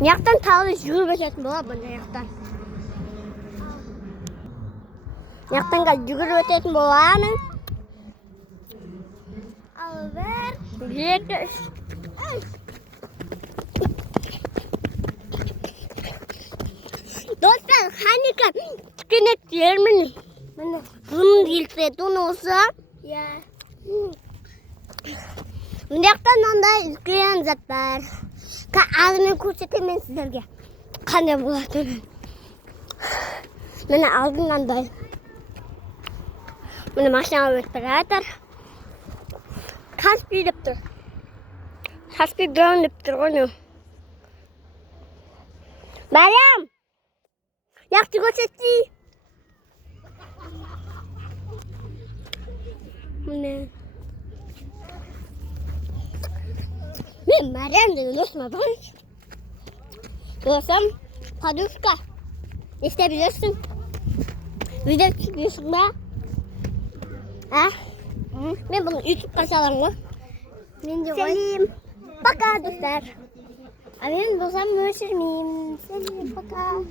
Ягтан тавлаж жүгірбэтетін бола бұнда ягтан. Ягтанға жүгірбететін боламын. Ал бер. 2, 3. Достар, ханика кішкене термін. Міне, ғын келтіретін осы. Иә. Міне ягтан ондай үлкен зат бар. Алдымен көрсетемін сіздерге. Қандай болатынын. Міне алдыңнандай. Міне машина өтіп жатыр. Каспий деп тұр. Каспий дрон деп тұр ғой. Барам! Яқты көрсетті. Міне. Мен Mariam da biliyorsun adam. Biliyorsun. Paduska. İşte biliyorsun. Video çıkıyorsun da. Ha? Ben bunu YouTube kanalıma. Selim. Пока dostlar. Abi ben bozam görüşür müyüm? Selim. Пока.